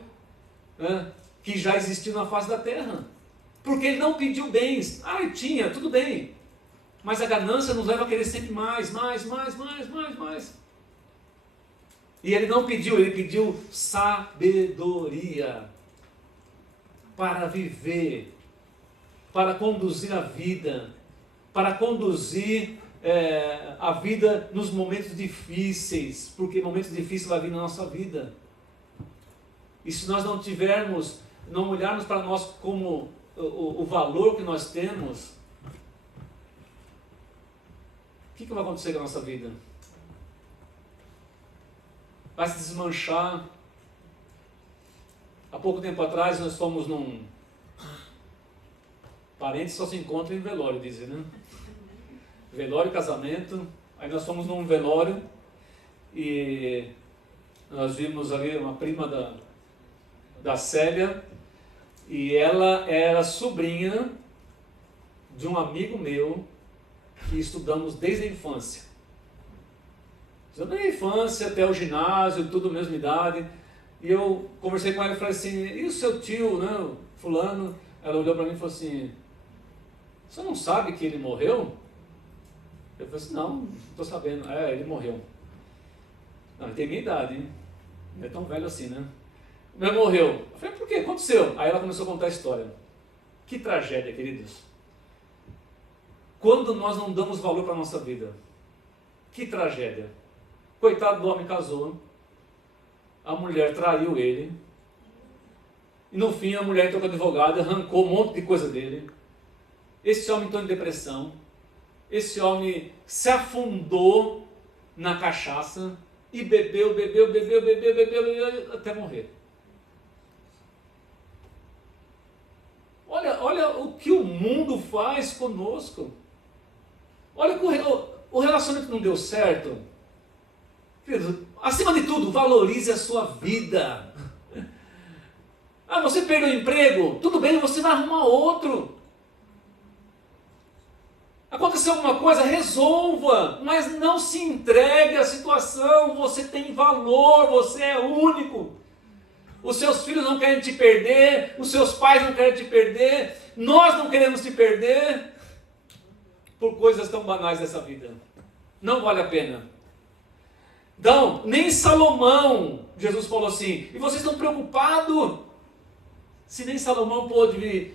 que já existiu na face da terra. Porque ele não pediu bens. Ele tinha, tudo bem. Mas a ganância nos leva a querer sempre mais. E ele não pediu, ele pediu sabedoria para viver, para conduzir a vida, para conduzir a vida nos momentos difíceis, porque momentos difíceis vai vir na nossa vida. E se nós não olharmos para nós como o valor que nós temos, o que vai acontecer com a nossa vida? Vai se desmanchar. Há pouco tempo atrás nós fomos num... Parentes só se encontram em velório, dizem, Velório e casamento. Aí nós fomos num velório e nós vimos ali uma prima da Célia, e ela era sobrinha de um amigo meu que estudamos desde a infância. Desde a infância até o ginásio, tudo mesma idade. E eu conversei com ela e falei assim, e o seu tio, fulano? Ela olhou para mim e falou assim, você não sabe que ele morreu? Eu falei assim, não estou sabendo. Ele morreu. Não, ele tem minha idade, hein? Não é tão velho assim, Mas morreu. Eu falei, por quê? Aconteceu. Aí ela começou a contar a história. Que tragédia, queridos. Quando nós não damos valor para a nossa vida. Que tragédia. Coitado do homem, casou. A mulher traiu ele. E no fim a mulher entrou com o advogado, arrancou um monte de coisa dele. Esse homem entrou em depressão. Esse homem se afundou na cachaça e bebeu até morrer. Olha o que o mundo faz conosco. Olha que o relacionamento não deu certo. Querido, acima de tudo, valorize a sua vida. Você perdeu o emprego? Tudo bem, você vai arrumar outro. Aconteceu alguma coisa? Resolva, mas não se entregue à situação. Você tem valor, você é único. Os seus filhos não querem te perder, os seus pais não querem te perder, nós não queremos te perder por coisas tão banais dessa vida. Não vale a pena. Então, nem Salomão, Jesus falou assim, e vocês estão preocupados? Se nem Salomão pôde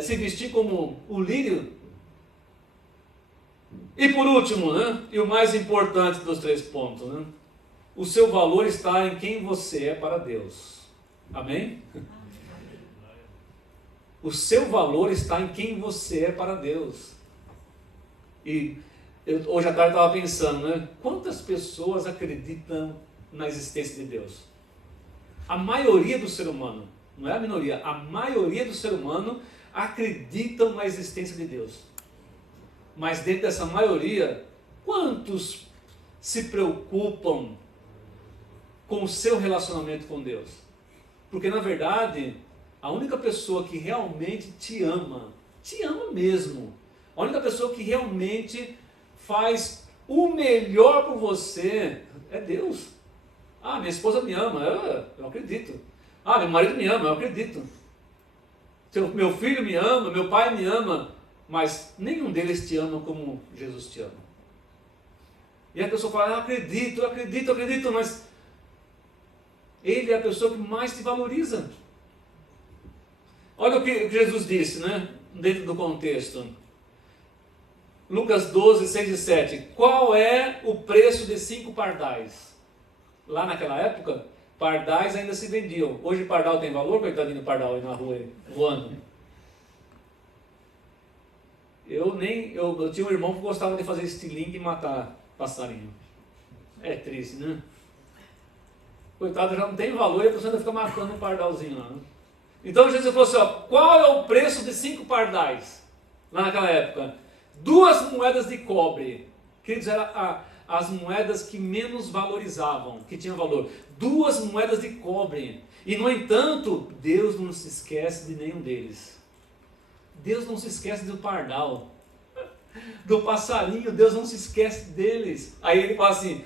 se vestir como o lírio. E por último, né, e o mais importante dos 3 pontos, né, o seu valor está em quem você é para Deus. Amém? O seu valor está em quem você é para Deus. E hoje à tarde eu estava pensando, né, quantas pessoas acreditam na existência de Deus? A maioria do ser humano, não é a minoria, a maioria do ser humano acreditam na existência de Deus. Mas dentro dessa maioria, quantos se preocupam com o seu relacionamento com Deus? Porque na verdade, a única pessoa que realmente te ama mesmo, a única pessoa que realmente faz o melhor por você é Deus. Ah, minha esposa me ama, eu acredito. Ah, meu marido me ama, eu acredito. Meu filho me ama, meu pai me ama, mas nenhum deles te ama como Jesus te ama. E a pessoa fala, eu acredito, mas Ele é a pessoa que mais te valoriza. Olha o que Jesus disse, né? Dentro do contexto. Lucas 12, 6 e 7. Qual é o preço de 5 pardais? Lá naquela época, pardais ainda se vendiam. Hoje pardal tem valor, coitadinho do pardal aí na rua aí, voando. Eu tinha um irmão que gostava de fazer estilingue e matar passarinho. É triste, né? Coitado, já não tem valor e a pessoa ainda fica matando um pardalzinho lá. Né? Então Jesus falou assim, ó, qual é o preço de 5 pardais? Lá naquela época, 2 moedas de cobre. Queridos, eram as moedas que menos valorizavam, que tinham valor. 2 moedas de cobre. E no entanto, Deus não se esquece de nenhum deles. Deus não se esquece do pardal, do passarinho, Deus não se esquece deles. Aí ele fala assim,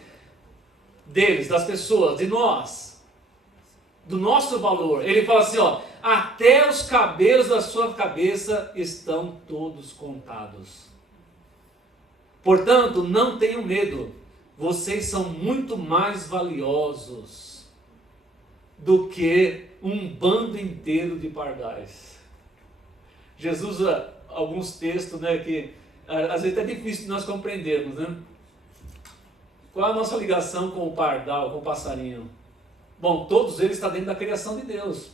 deles, das pessoas, de nós, do nosso valor. Ele fala assim, ó, até os cabelos da sua cabeça estão todos contados. Portanto, não tenham medo, vocês são muito mais valiosos do que um bando inteiro de pardais. Jesus usa alguns textos, né, que às vezes é difícil de nós compreendermos, né? Qual é a nossa ligação com o pardal, com o passarinho? Bom, todos eles estão dentro da criação de Deus.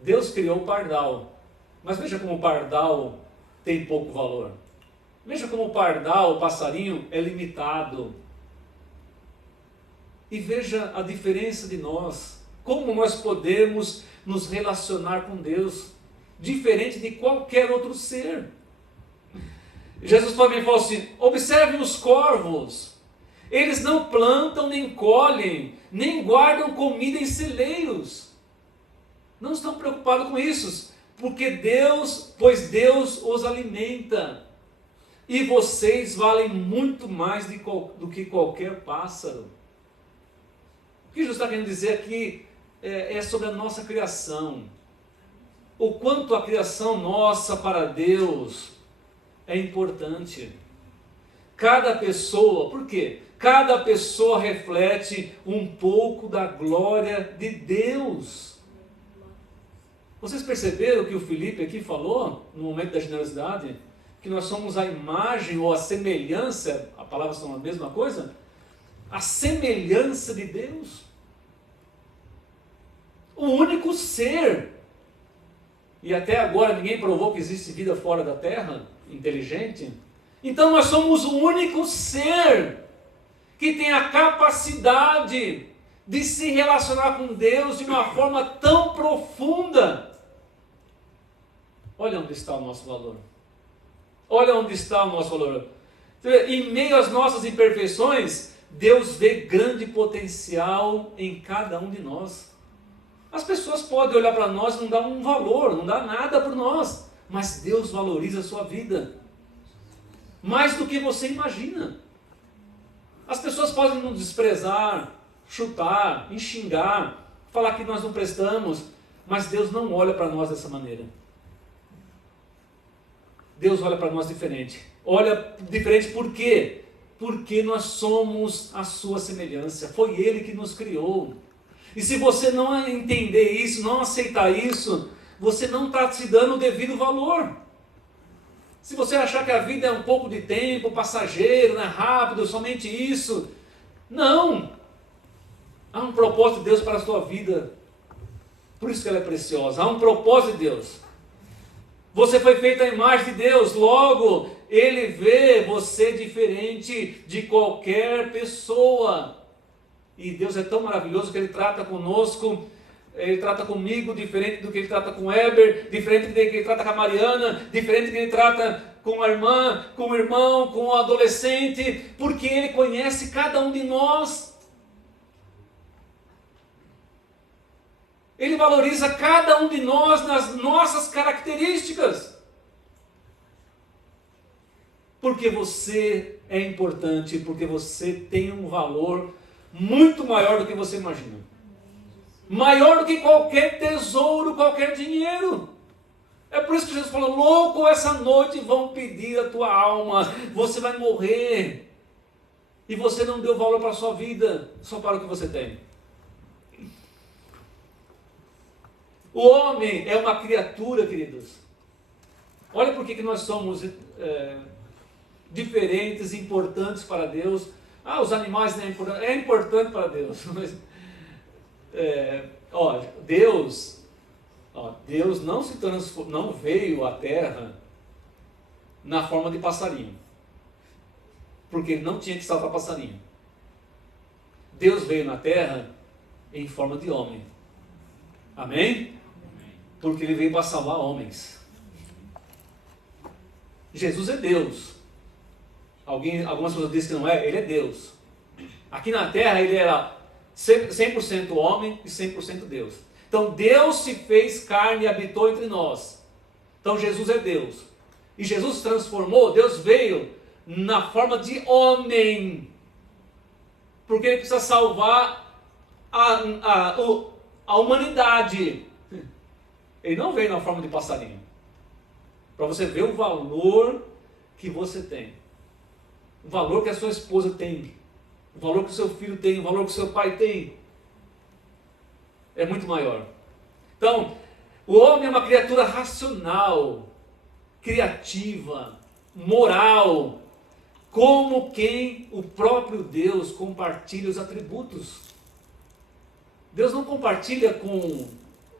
Deus criou o pardal. Mas veja como o pardal tem pouco valor. Veja como o pardal, o passarinho, é limitado. E veja a diferença de nós. Como nós podemos nos relacionar com Deus, diferente de qualquer outro ser. Jesus também falou assim, observem os corvos. Eles não plantam, nem colhem, nem guardam comida em celeiros. Não estão preocupados com isso, pois Deus os alimenta. E vocês valem muito mais do que qualquer pássaro. O que Jesus está querendo dizer aqui é sobre a nossa criação. O quanto a criação nossa para Deus é importante. Cada pessoa, por quê? Cada pessoa reflete um pouco da glória de Deus. Vocês perceberam o que o Felipe aqui falou, no momento da generosidade? Que nós somos a imagem ou a semelhança, a palavra são a mesma coisa? A semelhança de Deus. O único ser. E até agora ninguém provou que existe vida fora da terra, inteligente. Então nós somos o único ser que tem a capacidade de se relacionar com Deus de uma forma tão profunda. Olha onde está o nosso valor. Olha onde está o nosso valor. Em meio às nossas imperfeições, Deus vê grande potencial em cada um de nós. As pessoas podem olhar para nós e não dar um valor, não dar nada por nós, mas Deus valoriza a sua vida mais do que você imagina. As pessoas podem nos desprezar, chutar, xingar, falar que nós não prestamos, mas Deus não olha para nós dessa maneira. Deus olha para nós diferente. Olha diferente por quê? Porque nós somos a sua semelhança. Foi Ele que nos criou. E se você não entender isso, não aceitar isso, você não está se dando o devido valor. Se você achar que a vida é um pouco de tempo, passageiro, né, rápido, somente isso, não. Há um propósito de Deus para a sua vida. Por isso que ela é preciosa. Há um propósito de Deus. Você foi feito à imagem de Deus, logo Ele vê você diferente de qualquer pessoa. E Deus é tão maravilhoso que Ele trata conosco, Ele trata comigo diferente do que Ele trata com o Heber, diferente do que Ele trata com a Mariana, diferente do que Ele trata com a irmã, com o irmão, com o adolescente, porque Ele conhece cada um de nós. Ele valoriza cada um de nós nas nossas características. Porque você é importante, porque você tem um valor muito maior do que você imagina. Maior do que qualquer tesouro, qualquer dinheiro. É por isso que Jesus falou, louco, essa noite vão pedir a tua alma, você vai morrer. E você não deu valor para a sua vida, só para o que você tem. O homem é uma criatura, queridos. Olha por que nós somos diferentes, importantes para Deus. Os animais não é importante. É importante para Deus. Mas, Deus não veio à terra na forma de passarinho. Porque ele não tinha que salvar passarinho. Deus veio na terra em forma de homem. Amém? Porque ele veio para salvar homens. Jesus é Deus. Algumas pessoas dizem que não é, ele é Deus. Aqui na terra ele era 100% homem e 100% Deus. Então Deus se fez carne e habitou entre nós. Então Jesus é Deus. E Jesus se transformou, Deus veio na forma de homem. Porque ele precisa salvar a humanidade. Ele não veio na forma de passarinho. Para você ver o valor que você tem. O valor que a sua esposa tem. O valor que o seu filho tem. O valor que o seu pai tem. É muito maior. Então, o homem é uma criatura racional, criativa, moral, como quem o próprio Deus compartilha os atributos. Deus não compartilha com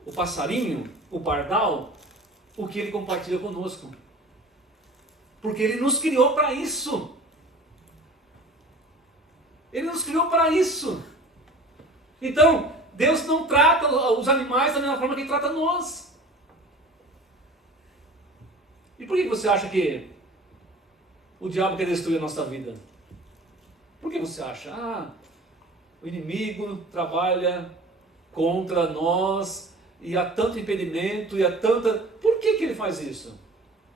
o passarinho, o pardal, o que Ele compartilha conosco. Porque Ele nos criou para isso. Ele nos criou para isso. Então, Deus não trata os animais da mesma forma que Ele trata nós. E por que você acha que o diabo quer destruir a nossa vida? Por que você acha? O inimigo trabalha contra nós e há tanto impedimento e há tanta... Por que ele faz isso?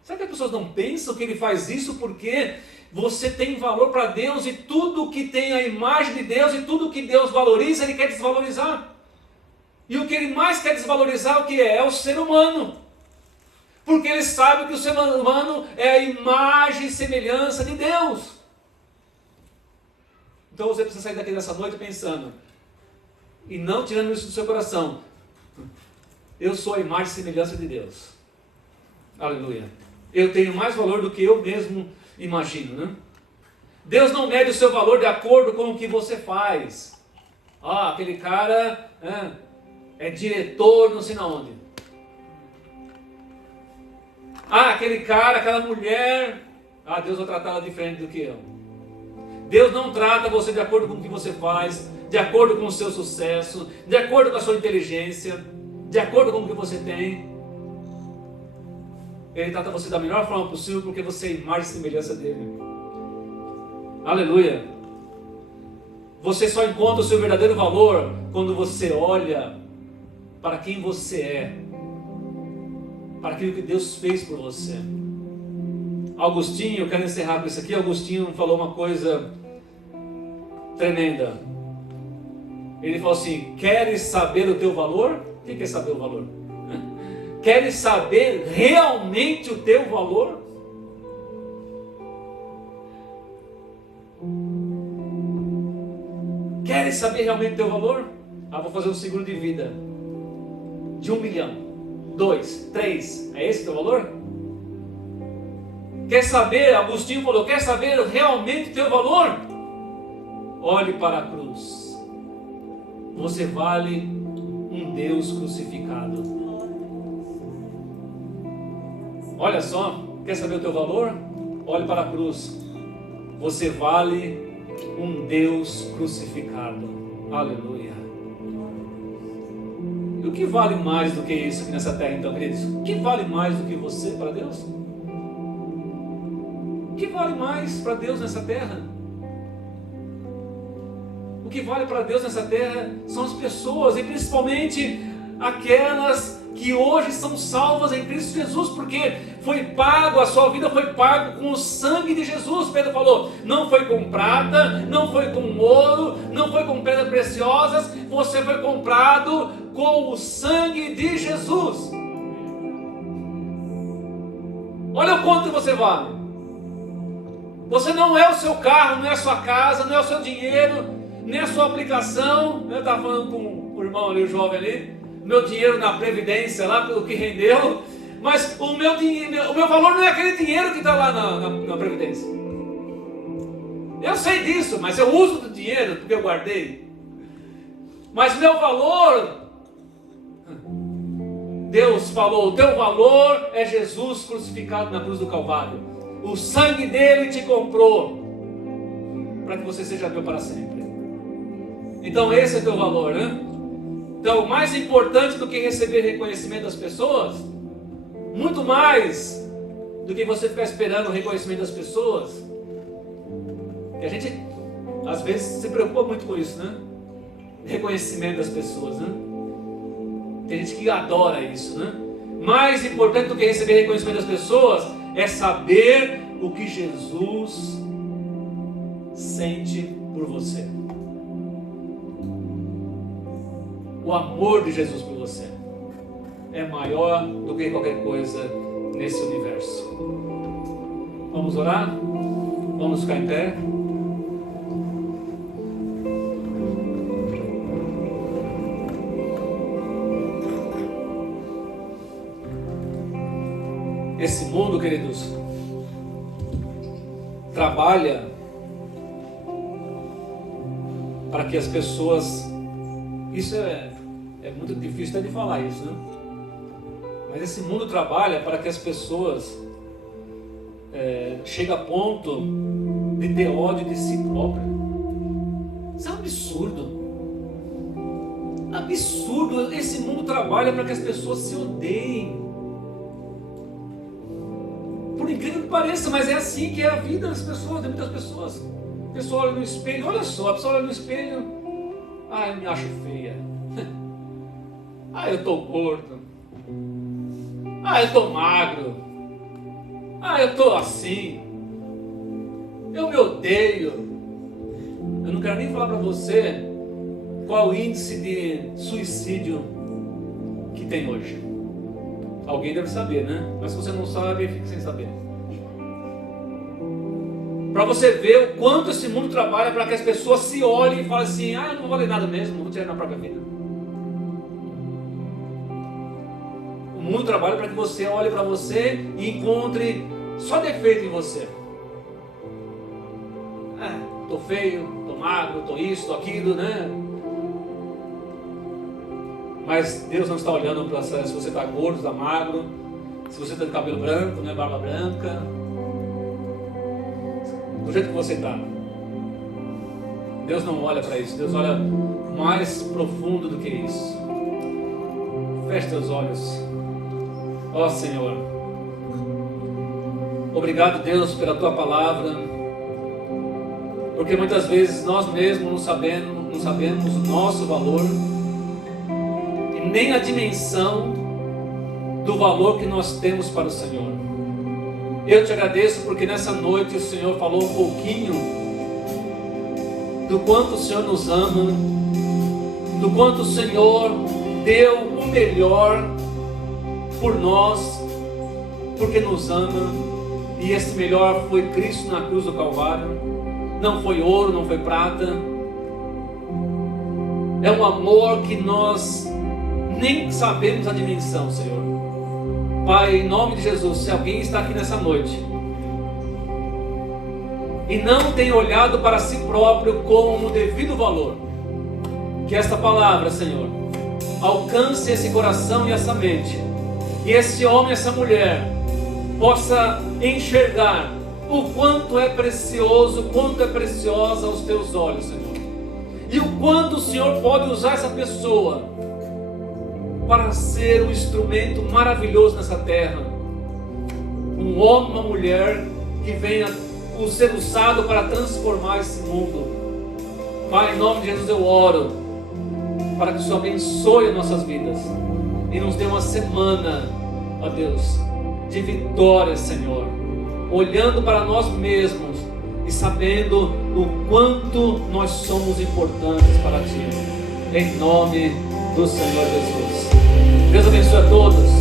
Será que as pessoas não pensam que ele faz isso porque você tem valor para Deus e tudo que tem a imagem de Deus e tudo que Deus valoriza, Ele quer desvalorizar? E o que Ele mais quer desvalorizar, o que é? É o ser humano. Porque Ele sabe que o ser humano é a imagem e semelhança de Deus. Então você precisa sair daqui nessa noite pensando, e não tirando isso do seu coração, eu sou a imagem e semelhança de Deus. Aleluia. Eu tenho mais valor do que eu mesmo imagino, né? Deus não mede o seu valor de acordo com o que você faz. Aquele cara é diretor não sei na onde. Aquele cara, aquela mulher, Deus vai tratá-la diferente do que eu. Deus não trata você de acordo com o que você faz, de acordo com o seu sucesso, de acordo com a sua inteligência, de acordo com o que você tem. Ele trata você da melhor forma possível porque você é imagem e semelhança dele. Aleluia. Você só encontra o seu verdadeiro valor quando você olha para quem você é, para aquilo que Deus fez por você. Agostinho, eu quero encerrar com isso aqui. Agostinho falou uma coisa tremenda. Ele falou assim: queres saber o teu valor? Quem quer saber o valor? Queres saber realmente o teu valor? Queres saber realmente o teu valor? Vou fazer um seguro de vida de 1 milhão. 2, 3. É esse o teu valor? Quer saber, Agostinho falou, quer saber realmente o teu valor? Olhe para a cruz. Você vale um Deus crucificado. Olha só, quer saber o teu valor? Olhe para a cruz. Você vale um Deus crucificado. Aleluia. E o que vale mais do que isso aqui nessa terra, então, queridos? O que vale mais do que você para Deus? O que vale mais para Deus nessa terra? O que vale para Deus nessa terra são as pessoas, e principalmente aquelas que hoje são salvas em Cristo Jesus, porque foi pago, a sua vida foi pago com o sangue de Jesus. Pedro falou, não foi com prata, não foi com ouro, não foi com pedras preciosas, você foi comprado com o sangue de Jesus. Olha o quanto você vale. Você não é o seu carro, não é a sua casa, não é o seu dinheiro, nem a sua aplicação. Eu estava falando com o irmão ali, o jovem ali, meu dinheiro na Previdência lá, pelo que rendeu, mas o meu valor não é aquele dinheiro que está lá na Previdência. Eu sei disso, mas eu uso do dinheiro porque eu guardei. Mas meu valor, Deus falou, o teu valor é Jesus crucificado na cruz do Calvário. O sangue dele te comprou para que você seja meu para sempre. Então esse é teu valor, né? Então, mais importante do que receber reconhecimento das pessoas, muito mais do que você ficar esperando o reconhecimento das pessoas, que a gente às vezes se preocupa muito com isso, né? Reconhecimento das pessoas, né? Tem gente que adora isso, né? Mais importante do que receber reconhecimento das pessoas é saber o que Jesus sente por você. O amor de Jesus por você é maior do que qualquer coisa nesse universo. Vamos orar? Vamos ficar em pé? Esse mundo, queridos, trabalha para que as pessoas... Isso é muito difícil até de falar isso, né? Mas esse mundo trabalha para que as pessoas cheguem a ponto de ter ódio de si próprio. Isso é um absurdo. Absurdo. Esse mundo trabalha para que as pessoas se odeiem. Por incrível que pareça, mas é assim que é a vida das pessoas, de muitas pessoas. A pessoa olha no espelho, olha só, a pessoa olha no espelho, eu me acho feia. Eu estou gordo. Eu estou magro. Eu estou assim. Eu me odeio. Eu não quero nem falar para você qual o índice de suicídio que tem hoje. Alguém deve saber, né? Mas se você não sabe, fique sem saber. Para você ver o quanto esse mundo trabalha para que as pessoas se olhem e falem assim, eu não vou valer nada mesmo, não vou tirar na própria vida. O mundo trabalha para que você olhe para você e encontre só defeito em você. Estou feio, estou magro, estou isso, estou aquilo, né? Mas Deus não está olhando para se você está gordo, está magro, se você está de cabelo branco, né, barba branca, do jeito que você está. Deus não olha para isso, Deus olha mais profundo do que isso. Feche teus olhos. Ó Senhor, obrigado, Deus, pela Tua palavra, porque muitas vezes nós mesmos não sabemos o nosso valor e nem a dimensão do valor que nós temos para o Senhor. Eu te agradeço porque nessa noite o Senhor falou um pouquinho do quanto o Senhor nos ama, do quanto o Senhor deu o melhor por nós, porque nos ama, e esse melhor foi Cristo na cruz do Calvário. Não foi ouro, não foi prata, é um amor que nós nem sabemos a dimensão, Senhor, Pai, em nome de Jesus, se alguém está aqui nessa noite e não tem olhado para si próprio com o devido valor, que esta palavra, Senhor, alcance esse coração e essa mente, e esse homem e essa mulher possa enxergar o quanto é precioso, quanto é preciosa aos teus olhos, Senhor, e o quanto o Senhor pode usar essa pessoa para ser um instrumento maravilhoso nessa terra, um homem, uma mulher que venha ser usado para transformar esse mundo. Pai, em nome de Jesus eu oro para que o Senhor abençoe as nossas vidas e nos dê uma semana, ó Deus, de vitória, Senhor, olhando para nós mesmos e sabendo o quanto nós somos importantes para Ti, em nome do Senhor Jesus. Deus abençoe a todos.